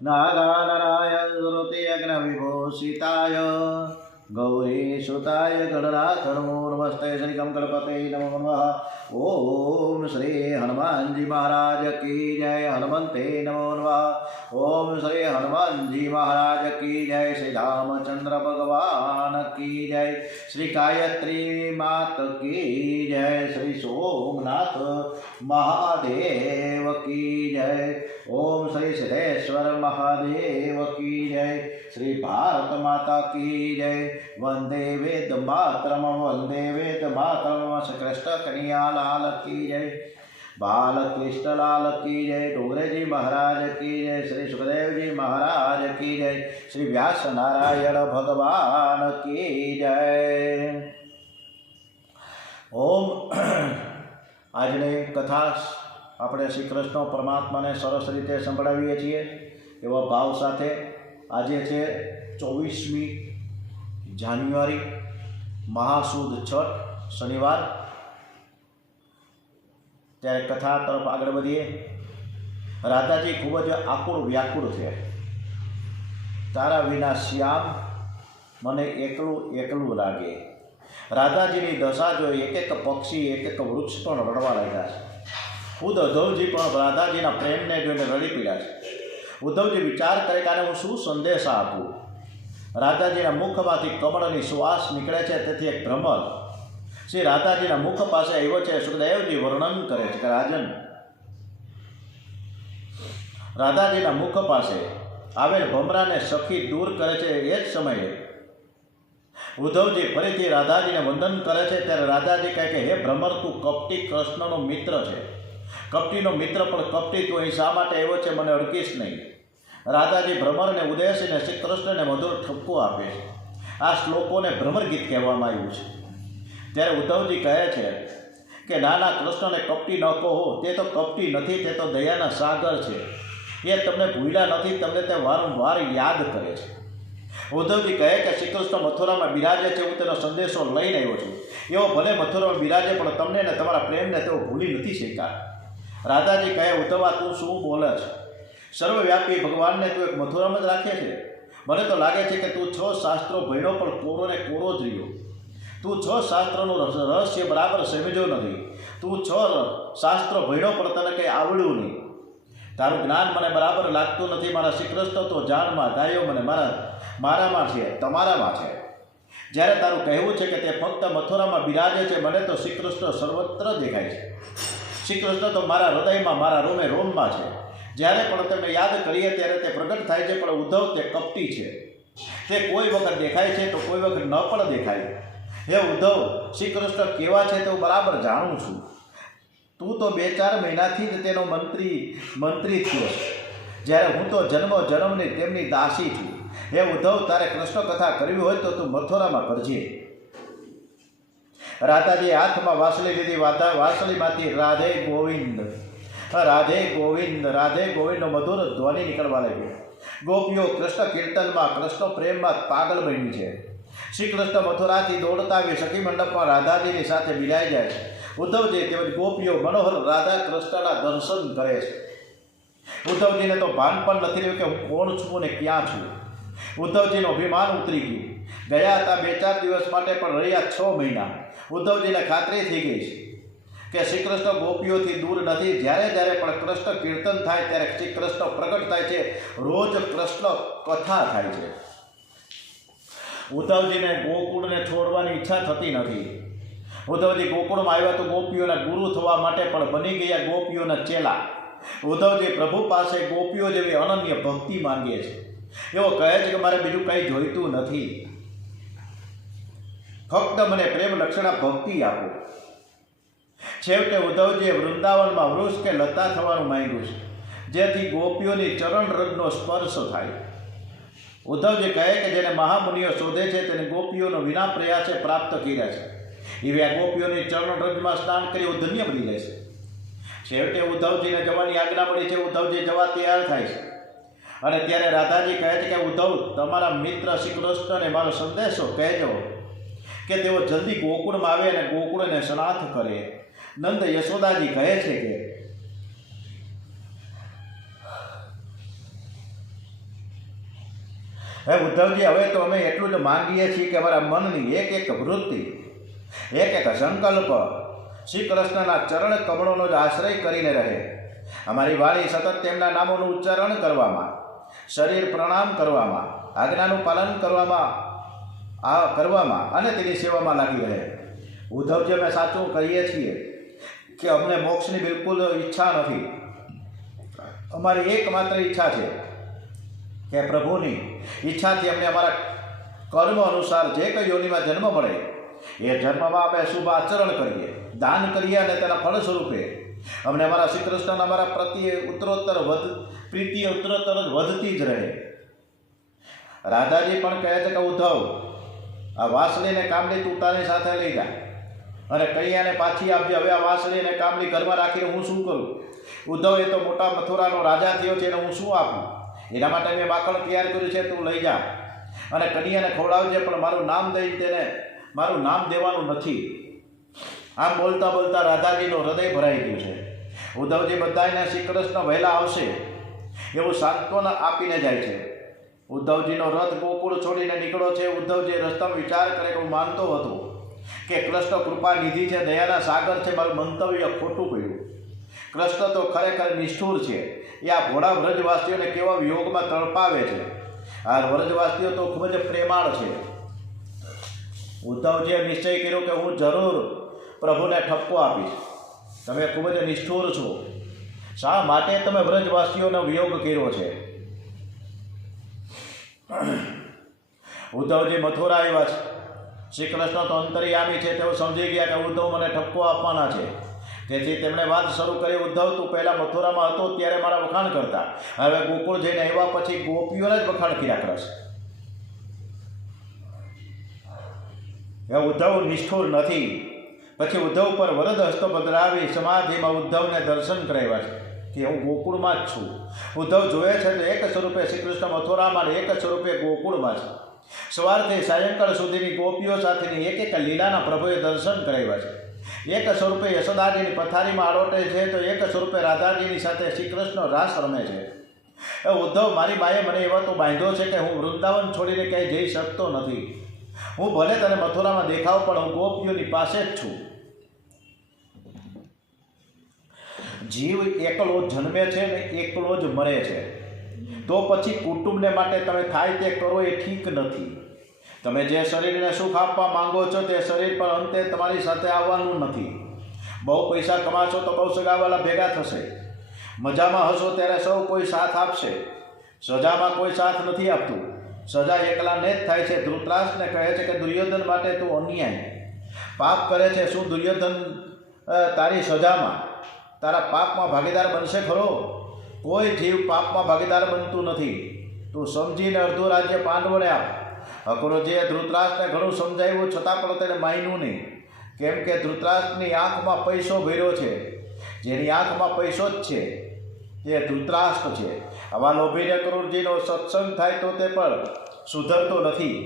नागाननाय श्रुतियज्ञविभूषिताय गौरीसुताय गणनाथ नमो नमस्ते श्री गणपते नमो नमः। ओम श्री हनुमान जी महाराज की जय। हनुमंते नमो नमः। ओम श्री हनुमान जी महाराज की जय। श्री रामचंद्र भगवान की जय। श्री गायत्री मात की जय। श्री सोमनाथ महादेव की जय। ओम श्री सिद्धेश्वर महादेव की जय। श्री भारत माता की जय। वंदे वेद मातरम वंदे वेद मातरम। श्री कृष्ण कन्हैया लाल की जय। बाल कृष्ण लाल की जय। डोगरे जी महाराज की जय। श्री सुखदेव जी महाराज की जय। श्री व्यास नारायण भगवान की जय। ओम आज ने कथा આપણે શ્રી કૃષ્ણ પરમાત્માને સરસ રીતે સંભળાવીએ છીએ એવા ભાવ સાથે આજે છે 24મી જાન્યુઆરી મહાસુદ છઠ શનિવાર। ત્યારે કથા તરફ આગળ વધીએ। રાધાજી ખૂબ જ આકુળ વ્યાકુળ છે। તારા વિના શ્યામ મને એકલું એકલું લાગે। રાધાજીની દશા જોઈ એક એક પક્ષી એક એક વૃક્ષ પણ રડવા લાગ્યા છે। खुद उद्धवजी पण राधाजीना प्रेम ने जोईने रड़ी पीड्या छे। उद्धवजी विचार करे कि आने हूँ शुं संदेशा आपूं। राधाजीना मुखमांथी कमळनी सुवास निकळे छे तेथी एक भ्रमर श्री राधाजीना मुख पासे आव्यो छे। सुखदेवजी वर्णन करे छे कि राजन राधाजीना मुख पासे आवेल भमराने सखी दूर करे छे। ए ज समये उद्धवजी फरीथी राधाजीने वंदन करे छे त्यारे राधाजी कहे कि हे भ्रमर तू कपटी कृष्णनो मित्र छे। कपटीनो मित्र पण कपटी तू અહીં શા માટે આવ્યો છે મને અડકીશ નહીં। રાધાજી ભ્રમરને ઉદ્દેશીને શ્રી કૃષ્ણને મધુર ઠપકો આપે છે। આ શ્લોકોને ભ્રમર ગીત કહેવામાં આવ્યું છે। ત્યારે ઉદ્ધવજી કહે છે કે નાના કૃષ્ણને કપટી ન કહો, તે તો કપટી નથી, તે તો દયાના સાગર છે। એ તમને ભૂલ્યા નથી, તમને તે વારંવાર યાદ કરે છે। ઉદ્ધવજી કહે કે શ્રી કૃષ્ણ મથુરામાં બિરાજે છે, હું તેનો સંદેશો લઈને આવ્યો છું। એવો ભલે મથુરામાં બિરાજે પણ તમને ને તમારા પ્રેમને તેઓ ભૂલી નથી શક્યા। राधाजी कहे उद्धवा तू शू बोले छे? सर्वव्यापी भगवान ने तू एक मथुरा में राखे छे। मने तो लागे छे कि तू 6 शास्त्रों भण्यो पण कोरो ने कोरो ज रह्यो। तू 6 शास्त्रों रहस्य बराबर समझ्यो नहीं। तू 6 शास्त्रों भण्यो पण तने कई आवड्युं नहीं। तारुं ज्ञान मने बराबर लागतुं नथी। मारा श्रीकृष्ण तो जाणमां गायो मने मारामां छे, तमारामां छे। ज्यारे तारुं कहेवुं छे कि ते फक्त मथुरामां बिराजे छे, मने तो श्रीकृष्ण सर्वत्र देखाय छे। श्रीकृष्ण तो मारा हृदय में मारा रोमे रोम में है। જ્યારે પણ તમે યાદ કરીએ ત્યારે તે પ્રગટ થાય છે। પણ ઉદ્ધવ તે કપટી છે। તે કોઈ વખત દેખાય છે તો કોઈ વખત ન પણ દેખાય। હે ઉદ્ધવ, શ્રી કૃષ્ણ કેવા છે તે હું બરાબર જાણું છું। તું તો 2-4 મહિનાથી જ તેનો મંત્રી થયો છે, જ્યારે હું તો જન્મની તેમની દાસી છું। હે ઉદ્ધવ, તારે કૃષ્ણ કથા કરવી હોય તો તું મથુરામાં કરજે। राधाजी हाथ में वासली लीधी। वासली मांथी राधे गोविंद राधे गोविंद राधे गोविंद मधुर ध्वनि निकलवा लगी। गोपीओ कृष्ण कीर्तन में कृष्ण प्रेम में पागल बनी है। श्री कृष्ण मथुरा थी दौड़ता हुए सखी मंडप में राधाजी साथे मिलाई जाए। उद्धवजी तेज गोपीओ मनोहर राधा कृष्णना दर्शन करे। उद्धवजी ने तो भान पण नथी रह्युं कि हूँ कोण छूं ने क्यां छूं। उद्धवजी नो अभिमान उतरी गयुं। गया था 2-4 दिवस माटे पण रह्या 6 महीना। उद्धवजी ने खातरी थी गई कि श्रीकृष्ण गोपीओ थी दूर नहीं। ज्यारे ज्यारे पण कृष्ण कीर्तन थाय त्यारे श्री कृष्ण प्रकट थाय छे। रोज कृष्ण कथा थाय छे। उद्धवजी ने गोकुळ ने छोड़वानी इच्छा थती नथी। उद्धवजी गोकुळ में आव्या तो गोपीओना गुरु थवा माटे पण बनी गया गोपीओना चेला। उद्धवजी प्रभु पासे गोपीओ जेवी अनन्य भक्ति मांगे छे। एवो कहे छे कि मारे बीजुं कंई जोईतुं नथी, फक्त मने प्रेम लक्षणा भक्ति आपो। छेवटे उद्धवजीए वृंदावन में वृक्ष के लता थवानुं मांग्युं छे, जेथी गोपीओनी चरण रजनो स्पर्श थाय। उद्धवजी कहे कि जेने महामुनिओ शोधे छे तेने गोपीओनो विना प्रयासे प्राप्त कर्या छे। एवी आ गोपीओनी चरण रजमां स्नान करी धन्य बनी जशे। छेवटे उद्धवजीने जवानी आज्ञा मळी छे। उद्धवजी जवा तैयार थाय छे અને ત્યારે રાધાજી કહે છે કે ઉદ્ધવ, તમારા મિત્ર શ્રી કૃષ્ણને મારો સંદેશો કહેજો કે તેઓ જલ્દી ગોકુળમાં આવે અને ગોકુળને સનાથ કરે। નંદ યશોદાજી કહે છે કે હે ઉદ્ધવજી, હવે તો અમે એટલું જ માંગીએ છીએ કે અમારા મનની એક એક વૃત્તિ, એક એક સંકલ્પ શ્રી કૃષ્ણના ચરણ કમળોનો જ આશ્રય કરીને રહે. અમારી વાણી સતત તેમના નામોનું ઉચ્ચારણ કરવામાં, શરીર પ્રણામ કરવામાં, આજ્ઞાનું પાલન કરવામાં અને તેની સેવામાં લાગી રહે. ઉદ્ધવજી, અમે સાચું કહીએ છીએ કે અમને મોક્ષની બિલકુલ ઈચ્છા નથી. અમારી એકમાત્ર ઈચ્છા છે કે પ્રભુની ઈચ્છાથી અમને અમારા કર્મ અનુસાર જે કંઈ યોનિમાં જન્મ મળે એ જન્મમાં અમે શુભ આચરણ કરીએ, દાન કરીએ અને તેના ફળ સ્વરૂપે અમને અમારા શ્રી કૃષ્ણ અમારા પ્રત્યે પ્રીતિ ઉત્તરોત્તર જ વધતી જ રહે. રાધાજી પણ કહે છે કે ઉદ્ધવ, આ વાંસળીને કામલી તું તારી સાથે લઈ જા અને કૈયાને પાછી આપજે. હવે આ વાંસળીને કામલી ઘરમાં રાખીને હું શું કરું? ઉદ્ધવ, એ તો મોટા મથુરાનો રાજા થયો છે એને હું શું આપું? એના માટે મેં બાકણ તૈયાર કર્યું છે, તું લઈ જા અને કન્યાને ખવડાવજે, પણ મારું નામ દઈ તેને મારું નામ દેવાનું નથી. આમ બોલતા બોલતા રાધાજીનું હૃદય ભરાઈ ગયું છે. ઉદ્ધવજી બધાને શ્રી કૃષ્ણ વહેલા આવશે એવું સાંત્વના આપીને જાય છે. ઉદ્ધવજીનો રથ ગોકુળ છોડીને નીકળ્યો છે. ઉદ્ધવજી રસ્તામાં વિચાર કરે કે હું માનતો હતો કે કૃષ્ણ કૃપા નિધિ છે, દયાના સાગર છે, મારું મંતવ્ય ખોટું પડ્યું. કૃષ્ણ તો ખરેખર નિષ્ઠુર છે. એ આ ભોળા વ્રજવાસીઓને કેવા વિયોગમાં તડપાવે છે. આ વ્રજવાસીઓ તો ખૂબ જ પ્રેમાળ છે. ઉદ્ધવજીએ નિશ્ચય કર્યો કે હું જરૂર પ્રભુને ઠપકો આપીશ. તમે ખૂબ જ નિષ્ઠુર છો. શા માટે તમે વ્રજવાસીઓનો વિયોગ કર્યો છે? ઉદ્ધવજી મથુરા આવ્યા છે. શ્રી કૃષ્ણ તો અંતર્યામી છે. તેઓ સમજી ગયા કે ઉદ્ધવ મને ઠપકો આપવાના છે. તેથી તેમણે વાત શરૂ કરી, ઉદ્ધવ, તું પહેલાં મથુરામાં હતો ત્યારે મારા વખાણ કરતા, હવે ગોકુળ જઈને આવ્યા પછી ગોપીઓને જ વખાણ કર્યા કરશે. એ ઉદ્ધવ નિષ્ઠુર નથી. પછી ઉદ્ધવ પર વરદ હસ્તો પધરાવી સમાધિમાં ઉદ્ધવને દર્શન કરાવ્યા છે કે હું ગોકુળમાં જ છું. ઉદ્ધવ જોવે છે તો એક સ્વરૂપે શ્રી કૃષ્ણ મથુરામાં, એક સ્વરૂપે ગોકુળમાં છે. સવારથી સાયંકાળ સુધીની ગોપીઓ સાથેની એક એક લીલાના પ્રભુએ દર્શન કરાવ્યા છે. એક સ્વરૂપે યશોદાજીની પથારીમાં આરોટે છે તો એક સ્વરૂપે રાધાજીની સાથે શ્રી કૃષ્ણ રાસ રમે છે. ઉદ્ધવ, મારી માએ મને એવા તો બાંધ્યો છે કે હું વૃંદાવન છોડીને ક્યાંય જઈ શકતો નથી. હું ભલે તને મથુરામાં દેખાવ પણ હું ગોપીઓની પાસે જ છું. જીવ એકલો જન્મે છે ને એકલો જ મરે છે. તો પછી કુટુંબને માટે તમે થાય તે કરો એ ઠીક નથી. તમે જે શરીરને સુખ આપવા માંગો છો તે શરીર પર અંતે તમારી સાથે આવવાનું નથી. બહુ પૈસા કમાશો તો બહુ સગાવાલા ભેગા થશે. મજામાં હશો ત્યારે સૌ કોઈ સાથ આપશે. સજામાં કોઈ સાથ નથી આપતું. સજા એકલાને જ થાય છે. ધૃતરાષ્ટ્રને કહે છે કે દુર્યોધન માટે તું અન્યાય પાપ કરે છે. શું દુર્યોધન તારી સજામાં, તારા પાપમાં ભાગીદાર બનશે ખરો? કોઈ જીવ પાપમાં ભાગીદાર બનતું નથી. તું સમજીને અડધું રાજ્ય પાંડવોને આપ. અક્રોજીએ ધૃતરાષ્ટ્રને ઘણું સમજાવ્યું છતાં પણ તેને માન્યું નહીં. કેમ કે ધૃતરાષ્ટ્રની આંખમાં પૈસો ભર્યો છે. જેની આંખમાં પૈસો જ છે તે ધૃતરાષ્ટ્ર છે. આવા લોભીને અક્રૂરજીનો સત્સંગ થાય તો તે પણ સુધરતો નથી.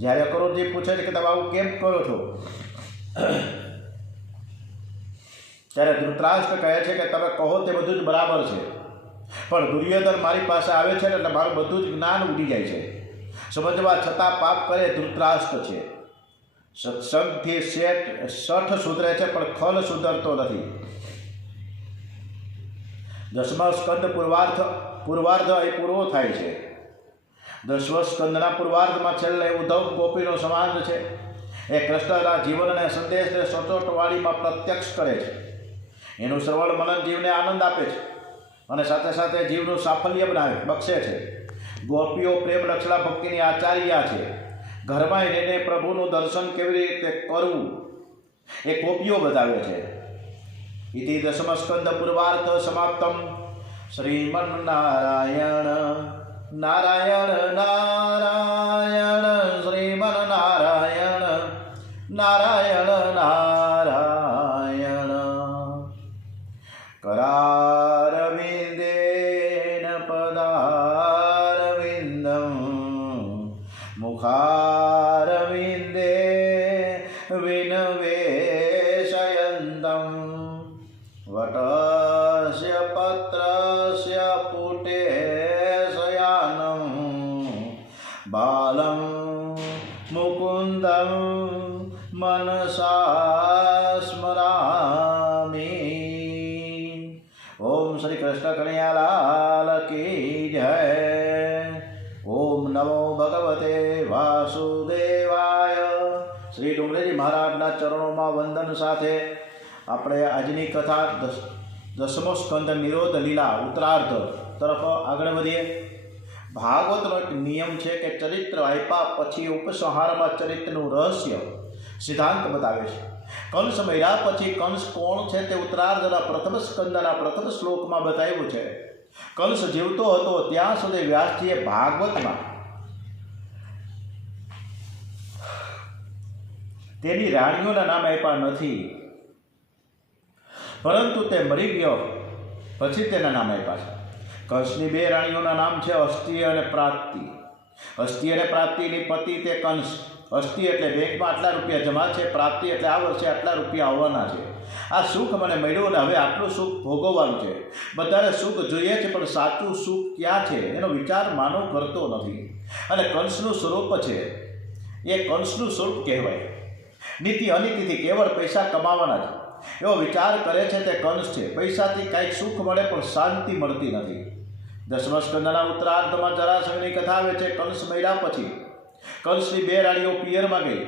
જ્યારે અક્રૂરજી પૂછે છે કે તમે આવું કેમ કરો છો, ત્યારે ધૃતરાષ્ટ્ર કહે છે કે તમે કહો તે બધું જ બરાબર છે, પણ દુર્યોધન મારી પાસે આવે છે એટલે મારું બધું જ જ્ઞાન ઉડી જાય છે. સમજવા છતાં પાપ કરે ધૃતરાષ્ટ્ર છે. સત્સંગથી શઠ સુધરે છે પણ ખલ સુધરતો નથી. 10મા સ્કંદ પૂર્વાર્ધ એ પૂરો થાય છે. 10મા સ્કંદના પૂર્વાર્ધમાં છેલ્લે ઉદ્ધવ ગોપીનો સંવાદ છે. એ કૃષ્ણના જીવનને સંદેશને સચોટવાળીમાં પ્રત્યક્ષ કરે છે. એનું શ્રવણ મનન જીવને આનંદ આપે છે અને સાથે સાથે જીવનું સાફલ્ય બક્ષે છે. ગોપીઓ પ્રેમ લક્ષણા ભક્તિની આચાર્યા છે. ઘરમાં રહીને પ્રભુનું દર્શન કેવી રીતે કરવું એ ગોપીઓ બતાવે છે. ઇતિ 10મા સ્કંદ પૂર્વાર્ધ સમાપ્તમ. શ્રીમન્નારાયણ નારાયણ નારાયણ શ્રીમન્નારાયણ નારાયણ નારાયણ. करारविन्देन पदारविन्दं मुखारविन्दे विनवेशयन्तं वटस्य पत्रस्य पुटे शयानं मनसा स्मरामि। ओम श्री कृष्ण कन्हैयालाल की जय। ओम नमो भगवते वासुदेवाय। श्री डुंगरेजी महाराजना चरणों में वंदन साथे આપણે આજની કથા 10મો સ્કંદ નિરોધ લીલા ઉત્તરાર્ધ તરફ આગળ વધીએ। ભાગવતનો એક નિયમ છે કે ચરિત્ર આપ્યા પછી ઉપસંહારમાં ચરિત્રનું રહસ્ય સિદ્ધાંત બતાવે છે। કંસ મર્યા પછી કંસ કોણ છે તે ઉત્તરાર્ધના પ્રથમ સ્કંદના પ્રથમ શ્લોકમાં બતાવ્યું છે। કંસ જીવતો હતો ત્યાં સુધી વ્યાસજીએ ભાગવતમાં તેની રાણીઓના નામ આપ્યા નથી, પરંતુ તે મરી ગયો પછી તેના નામ આપ્યા છે। કંસની બે રાણીઓના નામ છે અસ્થિ અને પ્રાપ્તિ। અસ્થિ અને પ્રાપ્તિની પતિ તે કંસ। અસ્થિ એટલે બેંકમાં આટલા રૂપિયા જમા છે, પ્રાપ્તિ એટલે આ વર્ષે આટલા રૂપિયા આવવાના છે। આ સુખ મને મળ્યું અને હવે આટલું સુખ ભોગવવાનું છે। બધાને સુખ જોઈએ છે, પણ સાચું સુખ ક્યાં છે એનો વિચાર માનવ કરતો નથી। અને કંસનું સ્વરૂપ છે એ કંસનું સ્વરૂપ કહેવાય। નીતિ અનીતિથી કેવળ પૈસા કમાવાના છે એવો વિચાર કરે છે તે કંસ છે। પૈસાથી કાંઈક સુખ મળે પણ શાંતિ મળતી નથી। 10મા સ્કંદના ઉત્તરાર્ધમાં જરાસંઘની કથા આવે છે। કંસ મર્યા પછી કંસની બે રાણીઓ પિયરમાં ગઈ।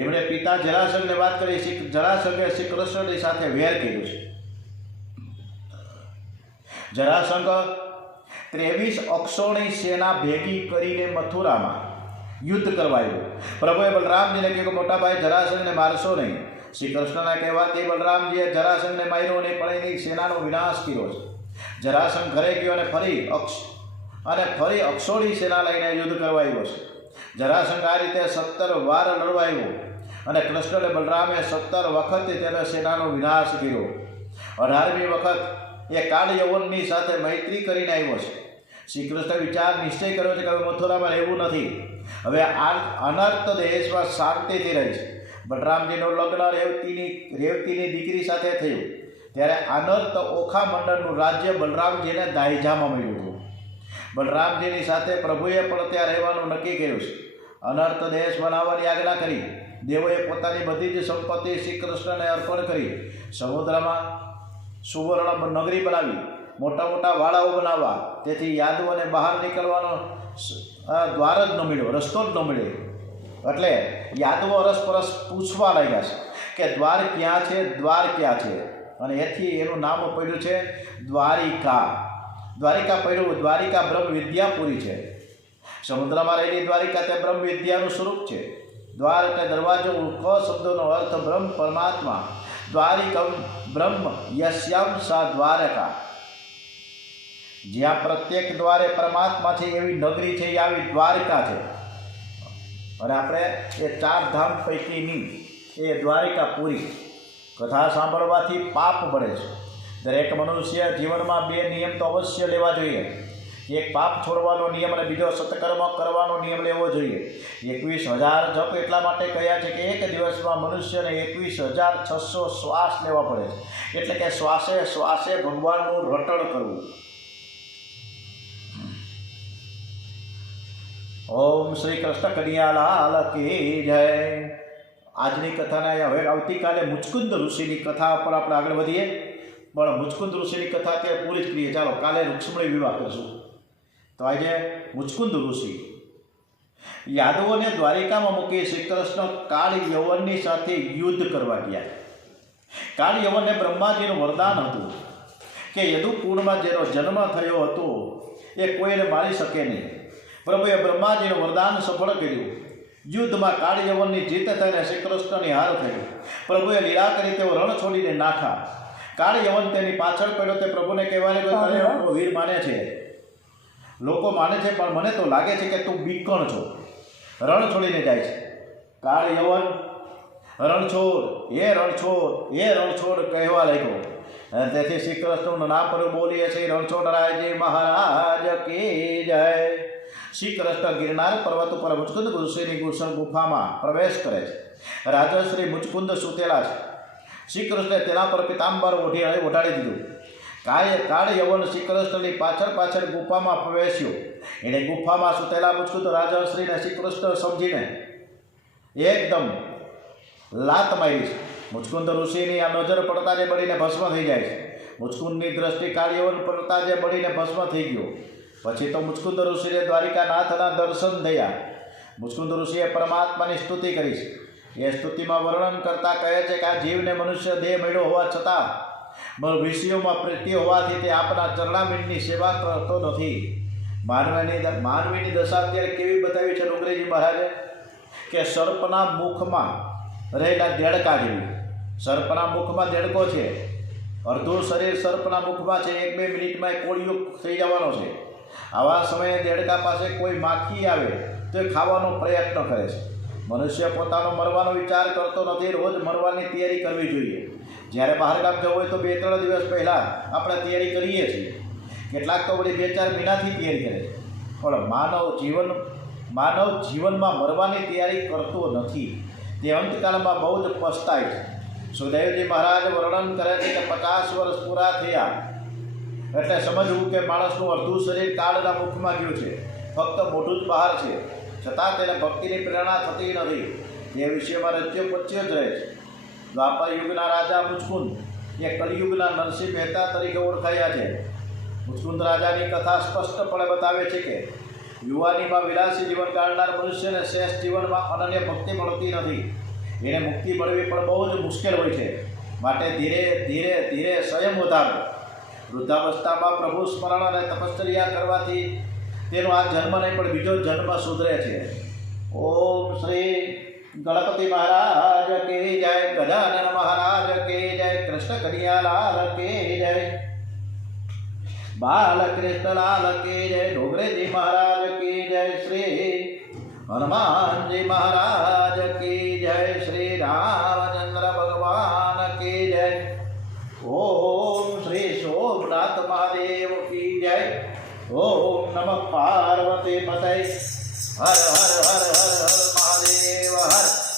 એમણે પિતા જરાસંઘને વાત કરી। જરાસંઘે શ્રી કૃષ્ણની સાથે વેર કર્યો છે। જરાસંઘ 23 અક્ષોણી સેના ભેગી કરીને મથુરામાં યુદ્ધ કરવા આવ્યો। પ્રભુએ બલરામજીને કહ્યું કે મોટા ભાઈ જરાસંઘને મારશો નહીં। શ્રી કૃષ્ણના કહેવાથી બલરામજીએ જરાસંઘને માર્યો અને પણ એની સેનાનો વિનાશ કર્યો છે। જરાસંઘ ઘરે ગયો અને ફરી અક્ષોણી સેના લઈને યુદ્ધ કરવા આવ્યો છે। જરાસંઘ આ રીતે 17 વાર લડવા આવ્યો અને કૃષ્ણ અને બલરામે 17 વખત તેના સેનાનો વિનાશ કર્યો। 18મી વખત એ કાળ યવનની સાથે મૈત્રી કરીને આવ્યો છે। શ્રી કૃષ્ણ વિચાર નિશ્ચય કર્યો છે કે હવે મથુરામાં રહેવું નથી, હવે અનર્ત દેશમાં શાંતિથી રહીશ। બલરામજીનું લગ્ન રેવતીની દીકરી સાથે થયું ત્યારે અનર્ત ઓખા મંડળનું રાજ્ય બલરામજીને દાયજામાં મળ્યું હતું। બલરામજીની સાથે પ્રભુએ પણ ત્યાં રહેવાનું નક્કી કર્યું છે। અનર્ત દેશ બનાવવાની આજ્ઞા કરી। દેવોએ પોતાની બધી જ સંપત્તિ શ્રી કૃષ્ણને અર્પણ કરી। સમુદ્રમાં સુવર્ણ નગરી બનાવી, મોટા મોટા વાડાઓ બનાવવા, તેથી યાદવોને બહાર નીકળવાનો દ્વાર જ ન મળ્યો, રસ્તો જ ન મળ્યો। એટલે યાદવો અરસપરસ પૂછવા લાગ્યા છે કે દ્વાર ક્યાં છે, દ્વાર ક્યાં છે, અને એથી એનું નામ પડ્યું છે દ્વારિકા। દ્વારિકા પડ્યું, દ્વારિકા બ્રહ્મ વિદ્યાપુરી છે। સમુદ્રમાં રહેલી દ્વારિકા તે બ્રહ્મ વિદ્યાનું સ્વરૂપ છે। દ્વાર એટલે દરવાજો, ક શબ્દોનો અર્થ બ્રહ્મ પરમાત્મા। દ્વારિકમ બ્રહ્મ યસ્યામ સા દ્વારકા। જ્યાં પ્રત્યેક દ્વારે પરમાત્મા છે એવી નગરી છે, આવી દ્વારિકા છે। અને આપણે એ 4 ધામ પૈકીની એ દ્વારિકાપુરી કથા સાંભળવાથી પાપ બળે છે। દરેક મનુષ્ય જીવનમાં 2 નિયમ તો અવશ્ય લેવા જોઈએ। એક પાપ છોડવાનો નિયમ અને બીજો સત્કર્મ કરવાનો નિયમ લેવો જોઈએ। 21,000 જપ એટલા માટે કહ્યા છે કે એક દિવસમાં મનુષ્યને 21,600 શ્વાસ લેવા પડે છે, એટલે કે શ્વાસે શ્વાસે ભગવાનનું રટણ કરવું। ઓમ શ્રી કૃષ્ણ કન્હૈયાલાલ કી જય। આજની કથાને હવે આવતીકાલે મુચકુંદ ઋષિની કથા પર આપણે આગળ વધીએ, પણ મુચકુંદ ઋષિની કથા અત્યારે પૂરી જ કરીએ। ચાલો કાલે રૂક્ષ્મણી વિવાહ કરશું। તો આજે મુચકુંદ ઋષિ યાદવોને દ્વારિકામાં મૂકી શ્રી કૃષ્ણ કાળ યવનની સાથે યુદ્ધ કરવા ગયા। કાળ યવનને બ્રહ્માજીનું વરદાન હતું કે યદુકુળમાં જેનો જન્મ થયો હતો એ કોઈને મારી શકે નહીં। પ્રભુએ બ્રહ્માજીનું વરદાન સફળ કર્યું। યુદ્ધમાં કાળ યવનની જીત થઈને શ્રી કૃષ્ણની હાર થઈ। પ્રભુએ લીલા કરી તેઓ રણ છોડીને નાખા। કાળ યવન તેની પાછળ પડ્યો। તે પ્રભુને કહેવાને કોઈ વીર માને છે, લોકો માને છે, પણ મને તો લાગે છે કે તું બીકણ છો। રણ છોડીને જાય છે। કાળ યવન રણછોડ એ રણછોડ કહેવા લાગ્યો। તેથી શ્રી કૃષ્ણનું નામ પર બોલીએ છીએ રણછોડરાયજી મહારાજ કી જય। શ્રી કૃષ્ણ ગિરનાર પર્વત ઉપર મુચકુંદ ઋષિની ગુલશન ગુફામાં પ્રવેશ કરે છે। રાજશ્રી મુચકુંદ સૂતેલા છે। શ્રી કૃષ્ણે તેના પર પિતાંબર ઓઢાડી દીધું। કાળ યવન શ્રી કૃષ્ણની પાછળ ગુફામાં પ્રવેશ્યો। એણે ગુફામાં સૂતેલા મુચકુંદ રાજશ્રીને શ્રી કૃષ્ણ સમજીને એકદમ લાત મારી છે. મુચકુંદ ઋષિની આ નજર પડતા જે બળીને ભસ્મ થઈ જાય છે. મુચકુંદની દ્રષ્ટિ કાર્યવન પડતા જે બળીને ભસ્મ થઈ ગયો. પછી તો મુચકુંદ ઋષિએ દ્વારિકાનાથના દર્શન થયા. મુચકુંદ ઋષિએ પરમાત્માની સ્તુતિ કરી છે. એ સ્તુતિમાં વર્ણન કરતા કહે છે કે આ જીવને મનુષ્ય દેહ મળ્યો હોવા છતાં વિષયોમાં પ્રીતિ હોવાથી તે આપના ચરણામીંડની સેવા કરતો નથી. માનવીની દશા અત્યારે કેવી બતાવી છે ડુંગરેજી મહારાજે કે સર્પના મુખમાં રહેલા દેડકા જેવી. સર્પના મુખમાં દેડકો છે, અડધું શરીર સર્પના મુખમાં છે, 1-2 મિનિટમાં એ કોળિયો થઈ જવાનો છે. આવા સમયે દેડકા પાસે કોઈ માખી આવે તો એ ખાવાનો પ્રયત્ન કરે છે. મનુષ્ય પોતાનો મરવાનો વિચાર કરતો નથી. રોજ મરવાની તૈયારી કરવી જોઈએ. જ્યારે બહારગામ જવું હોય તો 2-3 દિવસ પહેલાં આપણે તૈયારી કરીએ છીએ. કેટલાક તો વળી 2-4 મહિનાથી તૈયારી કરે છે. પણ માનવ જીવનમાં મરવાની તૈયારી કરતો નથી. તે અંતકાળમાં બહુ જ પસ્તાય છે. સુખદેવજી મહારાજ વર્ણન કરે છે કે 50 વર્ષ પૂરા થયા એટલે સમજવું કે માણસનું અડધું શરીર કાળના મુખમાં ગયું છે, ફક્ત મોઢું જ બહાર છે, છતાં તેને ભક્તિની પ્રેરણા થતી નથી. તે વિષયમાં રચ્યો પચ્યો જ રહે છે. દ્વાપર યુગના રાજા મુચકુંદ એ કલિયુગના નરસિંહ મહેતા તરીકે ઓળખાયા છે. મુચકુંદ રાજાની કથા સ્પષ્ટપણે બતાવે છે કે યુવાનીમાં વિલાસી જીવન ગાળનાર મનુષ્યને શ્રેષ્ઠ જીવનમાં અનન્ય ભક્તિ મળતી નથી. એને મુક્તિ મળવી પણ બહુ જ મુશ્કેલ હોય છે. માટે ધીરે ધીરે ધીરે સંયમ વધારો. વૃદ્ધાવસ્થામાં પ્રભુ સ્મરણ અને તપશ્ચર્યા કરવાથી તેનો આ જન્મ નહીં પણ બીજો જન્મ સુધરે છે. ઓમ શ્રી ગણપતિ મહારાજ કી જય, ગજાનન મહારાજ કી જય, કૃષ્ણ કનૈયાલાલ કી જય, બાલકૃષ્ણલાલ કી જય, ડોગરેજી મહારાજ કી જય, શ્રી હનુમાનજી મહારાજ કી જય, શ્રી રામચંદ્ર ભગવાન કી જય. ઓમ શ્રી સોમનાથ મહાદેવ કી જય. ઓમ નમઃ પાર્વતી પતય. હર હર હર હર હર મહાદેવ હર.